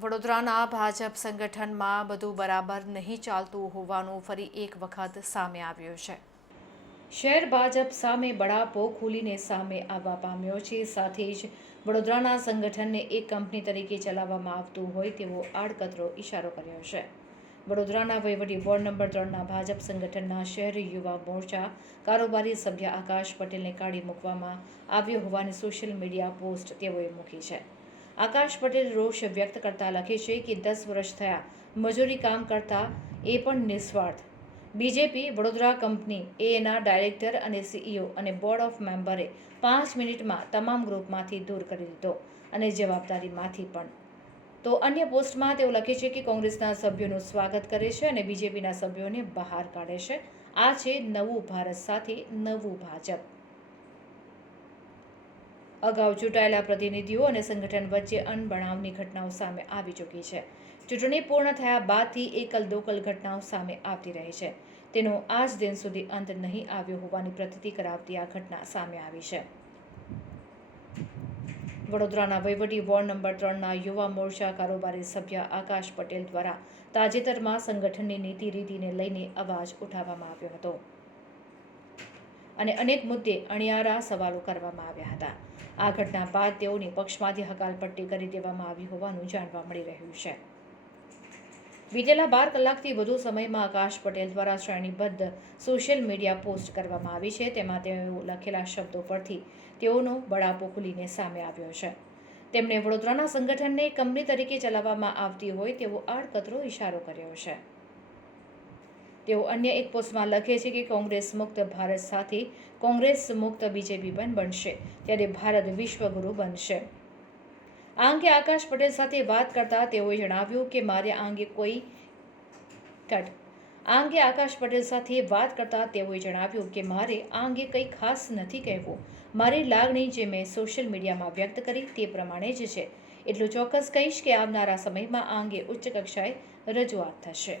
વડોદરાના ભાજપ સંગઠનમાં બધું બરાબર નહીં ચાલતું હોવાનું ફરી એક વખત સામે આવ્યું છે. શહેર ભાજપ સામે બળાપો ખુલીને સામે આવવા પામ્યો છે. સાથે જ વડોદરાના સંગઠનને એક કંપની તરીકે ચલાવવામાં આવતું હોય તેવો આડકતરો ઇશારો કર્યો છે. વડોદરાના વહીવટી વોર્ડ નંબર ત્રણના ભાજપ સંગઠનના શહેરી યુવા મોરચા કારોબારી સભ્ય આકાશ પટેલને કાઢી મૂકવામાં આવ્યો હોવાની સોશિયલ મીડિયા પોસ્ટ તેઓએ મૂકી છે. આકાશ પટેલ રોષ વ્યક્ત કરતા લખે છે કે દસ વર્ષ થયા, મજૂરી કામ કરતા એ પણ નિસ્વાર્થ. બીજેપી, વડોદરા કંપની એના ડાયરેક્ટર અને સીઈઓ અને બોર્ડ ઓફ મેમ્બરે પાંચ મિનિટમાં તમામ ગ્રુપમાંથી દૂર કરી દીધો અને જવાબદારીમાંથી પણ તો અન્ય પોસ્ટમાં તેઓ લખે છે કે કોંગ્રેસના સભ્યોનું સ્વાગત કરે છે અને બીજેપીના સભ્યોને બહાર કાઢે છે. આ છે નવું ભારત સાથે નવું ભાજપ. અગાઉ ચૂંટાયેલા પ્રતિનિધિઓ અને સંગઠન વચ્ચે અનબનાવની ઘટનાઓ સામે આવી ચૂકી છે. ચૂંટણી પૂર્ણ થયા બાદથી એકલ દોકલ ઘટનાઓ સામે આવતી રહી છે. તેનો આજ દિન સુધી અંત નહીં આવ્યો હોવાની પ્રતીતિ કરાવતી આ ઘટના સામે આવી છે. વડોદરાના વહીવટી વોર્ડ નંબર ત્રણના યુવા મોરચા કારોબારી સભ્ય આકાશ પટેલ દ્વારા તાજેતરમાં સંગઠનની નીતિ રીતિને લઈને અવાજ ઉઠાવવામાં આવ્યો હતો. અને અનેક મુદ્દે અણિયારા સવાલો કરવામાં આવ્યા હતા. આ ઘટના બાદ તેઓની પક્ષમાંથી હકાલપટ્ટી કરી દેવામાં આવી હોવાનું જાણવા મળી રહ્યું છે. વીતેલા બાર કલાકથી વધુ સમયમાં આકાશ પટેલ દ્વારા શ્રેણીબદ્ધ સોશિયલ મીડિયા પોસ્ટ કરવામાં આવી છે. તેમાં તેઓ લખેલા શબ્દો પરથી તેઓનો બળાપો ખુલીને સામે આવ્યો છે. તેમણે વડોદરાના સંગઠનને કંપની તરીકે ચલાવવામાં આવતી હોય તેવો આડકતરો ઇશારો કર્યો છે. તેઓ અન્ય એક પોસ્ટમાં લખે છે કે કોંગ્રેસ મુક્ત ભારત સાથે કોંગ્રેસ મુક્ત બીજેપી પણ બનશે. ત્યારે ભારત વિશ્વગુરુ બનશે. આ અંગે આકાશ પટેલ સાથે વાત કરતા તેઓએ જણાવ્યું કે મારે આ અંગે કોઈ કટ. આ અંગે આકાશ પટેલ સાથે વાત કરતા તેઓએ જણાવ્યું કે મારે આ અંગે કંઈ ખાસ નથી કહેવું. મારી લાગણી જે મેં સોશિયલ મીડિયામાં વ્યક્ત કરી તે પ્રમાણે જ છે. એટલું ચોક્કસ કહીશ કે આવનારા સમયમાં આ અંગે ઉચ્ચ કક્ષાએ રજૂઆત થશે.